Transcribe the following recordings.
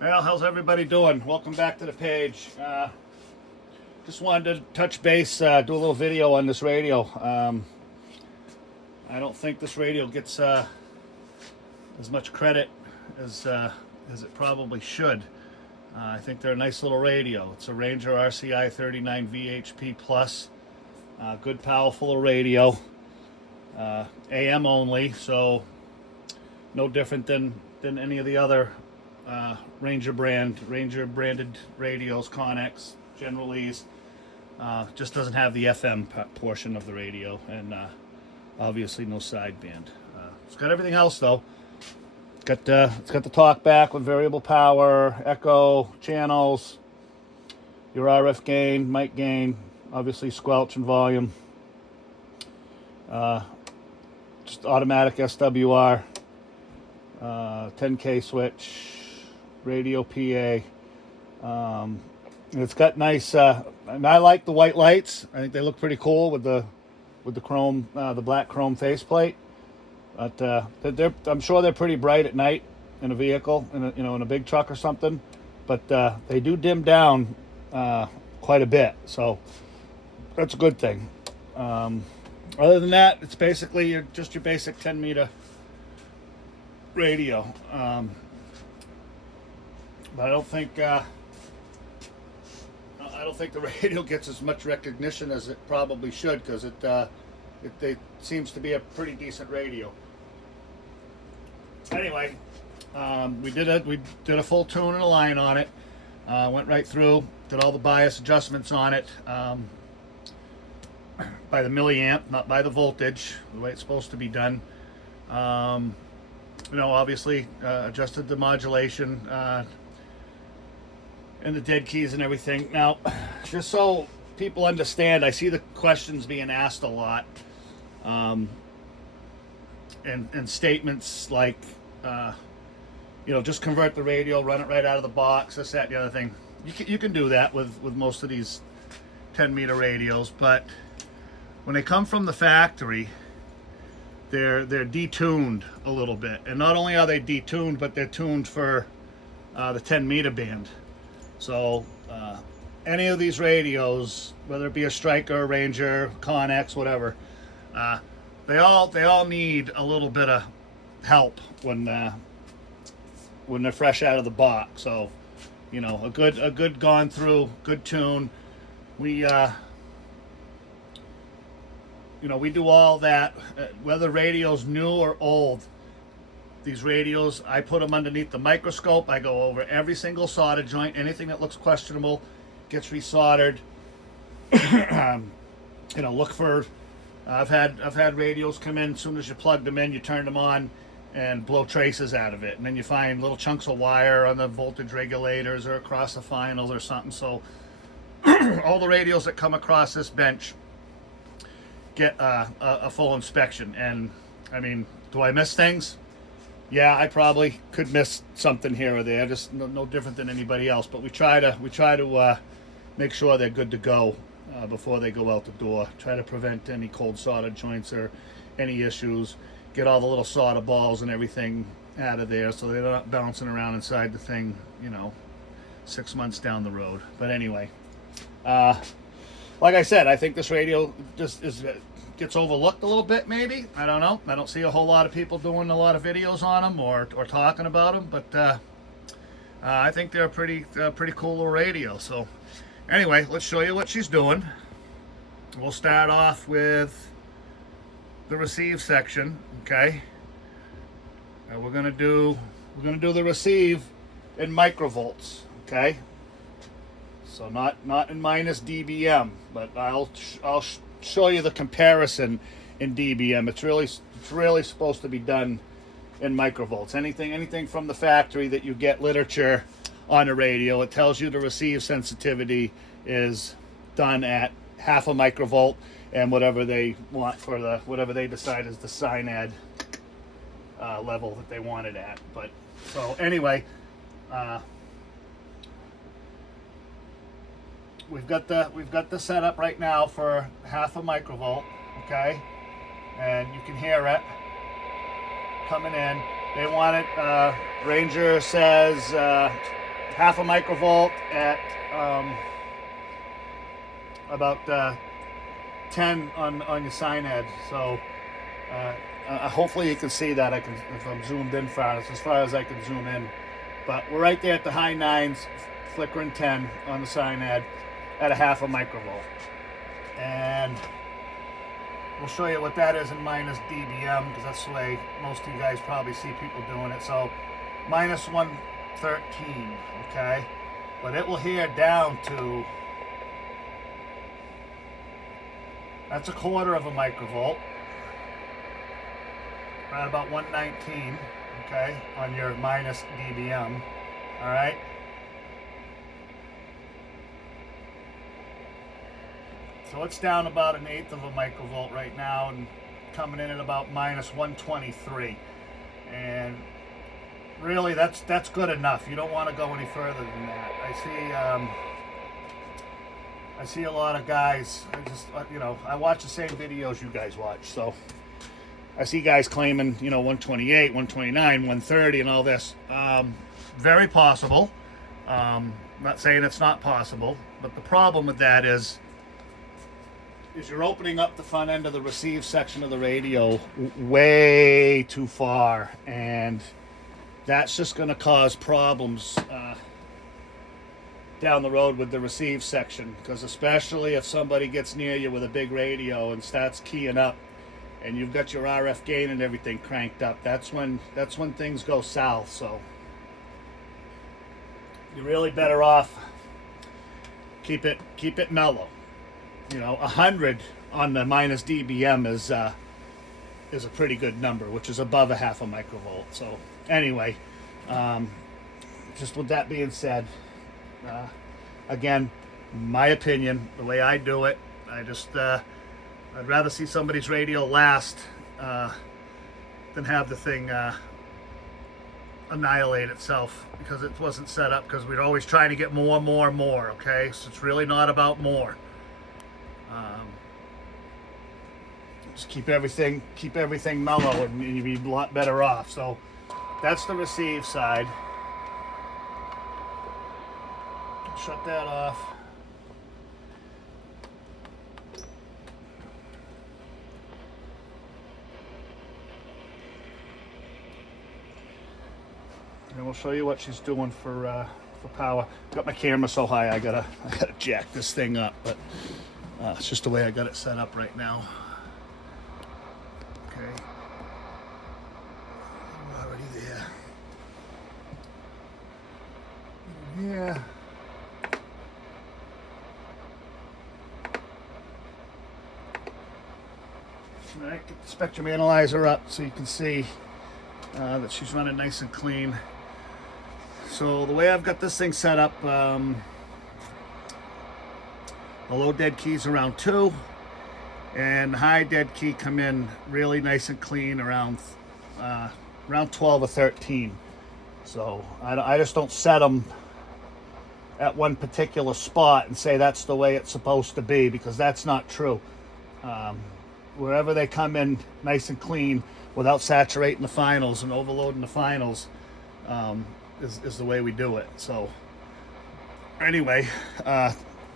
Well, how's everybody doing? Welcome back to the page. Just wanted to touch base, do a little video on this radio. I don't think this radio gets as much credit as it probably should. I think they're a nice little radio. It's a Ranger RCI 39 VHP Plus. Good, powerful radio. AM only, so no different than any of the other Ranger branded radios, Connex, Generalese. Just doesn't have the FM portion of the radio, and obviously no sideband. It's got everything else though. It's got the talk back with variable power, echo, channels, your RF gain, mic gain, obviously squelch and volume. Just automatic SWR, 10K switch, radio PA. It's got nice, and I like the white lights. I think they look pretty cool with the chrome, the black chrome faceplate. But I'm sure they're pretty bright at night in a vehicle, in a big truck or something. But they do dim down quite a bit, so that's a good thing. Other than that, it's basically your basic 10-meter radio. But I don't think the radio gets as much recognition as it probably should, because it seems to be a pretty decent radio. Anyway, we did a full tune and a line on it. Went right through, did all the bias adjustments on it. By the milliamp, not by the voltage, the way it's supposed to be done. Obviously adjusted the modulation and the dead keys and everything. Now, just so people understand, I see the questions being asked a lot, and statements like, just convert the radio, run it right out of the box, this, that, the other thing. You can do that with most of these 10-meter radios, but when they come from the factory, they're detuned a little bit. And not only are they detuned, but they're tuned for the 10-meter band. So any of these radios, whether it be a Striker, Ranger, Connex, whatever, they all need a little bit of help when they're fresh out of the box. So, a good gone through, good tune. We do all that, whether radio's new or old. These radios, I put them underneath the microscope. I go over every single solder joint. Anything that looks questionable gets resoldered. Look for. I've had radios come in. As soon as you plugged them in, you turned them on, and blow traces out of it, and then you find little chunks of wire on the voltage regulators or across the finals or something. So all the radios that come across this bench get a full inspection. And I mean, do I miss things? Yeah, I probably could miss something here or there, just no different than anybody else. But we try to make sure they're good to go before they go out the door. Try to prevent any cold solder joints or any issues. Get all the little solder balls and everything out of there, so they're not bouncing around inside the thing, 6 months down the road. But anyway, like I said, I think this radio just gets overlooked a little bit, maybe. I don't know. I don't see a whole lot of people doing a lot of videos on them or talking about them, but I think they're a pretty cool little radio. So anyway, let's show you what she's doing. We'll start off with the receive section, okay? And we're gonna do the receive in microvolts, okay? So not in minus dBm, but I'll show you the comparison in dBm. It's really supposed to be done in microvolts. Anything from the factory that you get literature on a radio, it tells you the receive sensitivity is done at half a microvolt, and whatever they want for whatever they decide is the SINAD level that they want it at. But so anyway, we've got the setup right now for half a microvolt, okay, and you can hear it coming in. They want it. Ranger says half a microvolt at about 10 on your cyanide. So hopefully you can see that. If I'm zoomed in far, it's as far as I can zoom in. But we're right there at the high 9s, flickering 10 on the cyanide at a half a microvolt. And we'll show you what that is in minus dBm, because that's the way most of you guys probably see people doing it. So minus 113, okay? But it will hear down to, that's a quarter of a microvolt, right about 119, okay, on your minus dBm, all right? So it's down about 1/8 of a microvolt right now and coming in at about minus 123. And really that's good enough. You don't want to go any further than that. I see a lot of guys, I watch the same videos you guys watch. So I see guys claiming, 128, 129, 130 and all this. Very possible. Not saying it's not possible, but the problem with that is you're opening up the front end of the receive section of the radio way too far, and that's just going to cause problems down the road with the receive section, because especially if somebody gets near you with a big radio and starts keying up and you've got your RF gain and everything cranked up, that's when things go south. So you're really better off keep it mellow. 100 on the minus dBm is a pretty good number, which is above a half a microvolt. So anyway, just with that being said, again, my opinion, the way I do it, I'd rather see somebody's radio last than have the thing annihilate itself, because it wasn't set up, because we're always trying to get more, okay? So it's really not about more. Just keep everything mellow, and you'll be a lot better off. So that's the receive side. Shut that off. And we'll show you what she's doing for power. Got my camera so high I gotta jack this thing up, but it's just the way I got it set up right now. Okay. I'm already there. Yeah. All right, get the spectrum analyzer up so you can see that she's running nice and clean. So the way I've got this thing set up, the low dead key's around 2, and the high dead key come in really nice and clean around 12 or 13. So I just don't set them at one particular spot and say that's the way it's supposed to be, because that's not true. Wherever they come in nice and clean without saturating the finals and overloading the finals, is the way we do it. So anyway,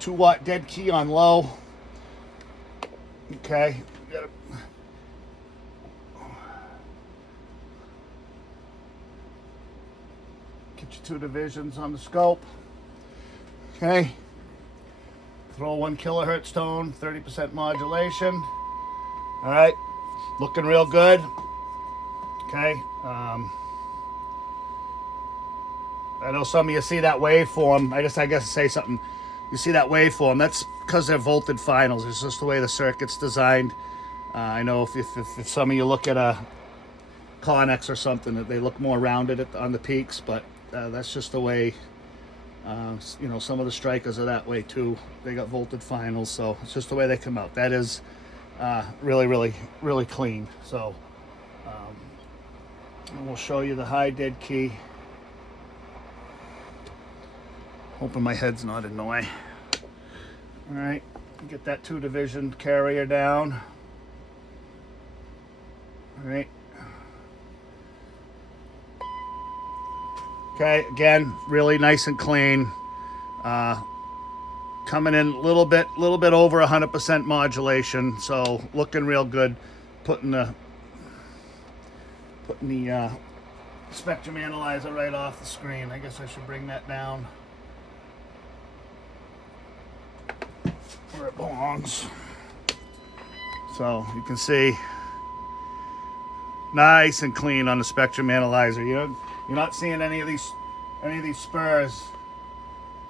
2 watt dead key on low. Okay, get your 2 divisions on the scope. Okay, throw 1 kilohertz tone, 30% modulation. All right, looking real good. Okay, I know some of you see that waveform. I guess say something. You see that waveform? That's because they're volted finals. It's just the way the circuit's designed. I know if some of you look at a Connex or something, that they look more rounded on the peaks, but that's just the way. Some of the strikers are that way too. They got volted finals, so it's just the way they come out. That is really, really, really clean. So and we'll show you the high dead key. Hoping my head's not in the way. All right, get that 2 division carrier down. All right. Okay, again, really nice and clean. Coming in a little bit over 100% modulation, so looking real good. Putting the spectrum analyzer right off the screen. I guess I should bring that down where it belongs. So you can see nice and clean on the spectrum analyzer. You're not seeing any of these spurs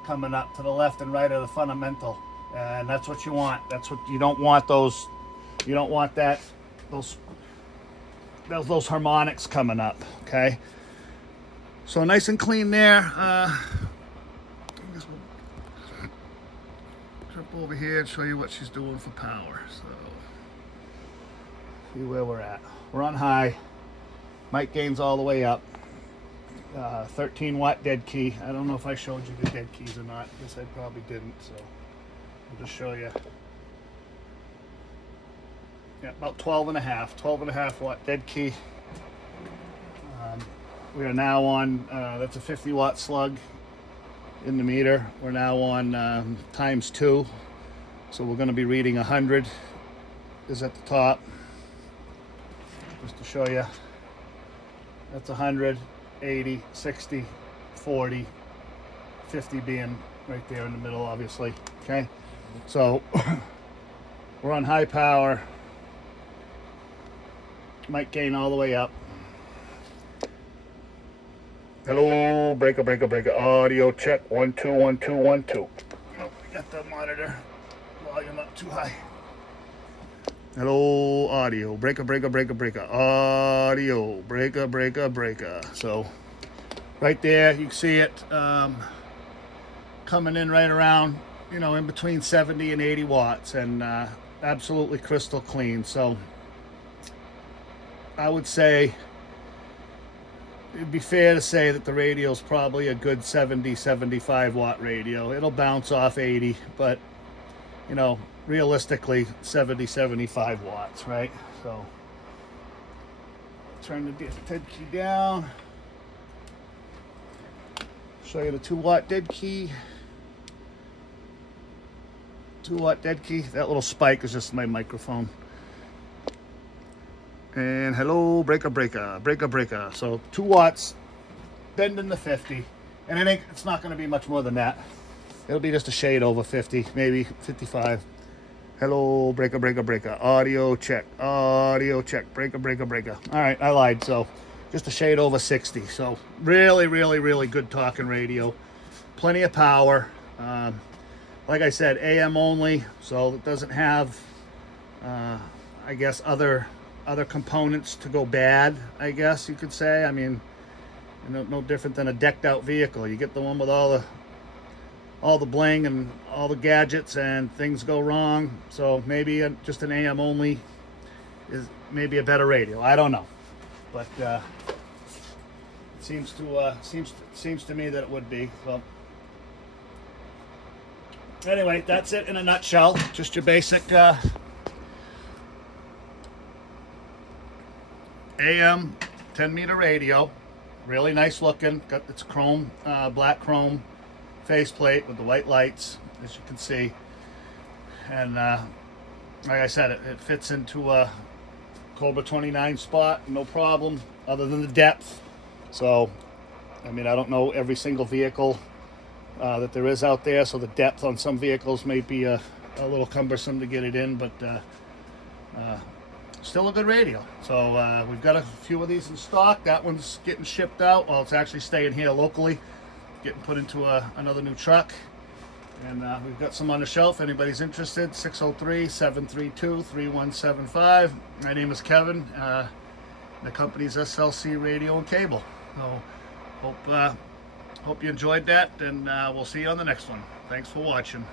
coming up to the left and right of the fundamental, and that's what you want. That's what you don't want. Those you don't want that those harmonics coming up. Okay, so nice and clean there. I guess we'll trip over here and show you what she's doing for power. So see where we're at. We're on high. Mic gain's all the way up. 13 watt dead key. I don't know if I showed you the dead keys or not. I guess I probably didn't, so I'll just show you. Yeah, about 12 and a half watt dead key. We are now on, that's a 50 watt slug in the meter. We're now on times 2. So we're going to be reading 100 is at the top. Just to show you. That's 100. 80, 60, 40, 50 being right there in the middle, obviously. Okay, so we're on high power. Mic gain all the way up. Hello, breaker. Audio check. 1 2 1 2 1 2. Oh, we got the monitor volume up too high. Hello, audio, breaker. Audio, breaker. So, right there, you can see it coming in right around, in between 70 and 80 watts, and absolutely crystal clean. So, I would say it'd be fair to say that the radio is probably a good 70, 75 watt radio. It'll bounce off 80, but, realistically 70, 75 watts, right? So turn the dead key down, show you the 2 watt dead key. 2 watt dead key. That little spike is just my microphone. And hello, breaker. So 2 watts, bending the 50, and I think it's not going to be much more than that. It'll be just a shade over 50, maybe 55. Hello, breaker. Audio check. Breaker. All right, I lied. So just a shade over 60. So really good talking radio. Plenty of power. Like I said, AM only, so it doesn't have, I guess, other components to go bad, I guess you could say. I mean, no different than a decked out vehicle. You get the one with all the bling and all the gadgets, and things go wrong. So maybe just an AM only is maybe a better radio. I don't know, but it seems to me that it would be. So anyway, that's it in a nutshell. Just your basic AM 10 meter radio. Really nice looking. Got its chrome, black chrome faceplate with the white lights, as you can see, and like I said, it fits into a Cobra 29 spot, no problem, other than the depth. So, I mean, I don't know every single vehicle that there is out there, so the depth on some vehicles may be a little cumbersome to get it in, but still a good radio. So we've got a few of these in stock. That one's getting shipped out. Well, it's actually staying here locally, getting put into another new truck, and we've got some on the shelf. Anybody's interested, 603-732-3175. My name is Kevin. The company's SLC Radio and Cable. So hope you enjoyed that, and we'll see you on the next one. Thanks for watching.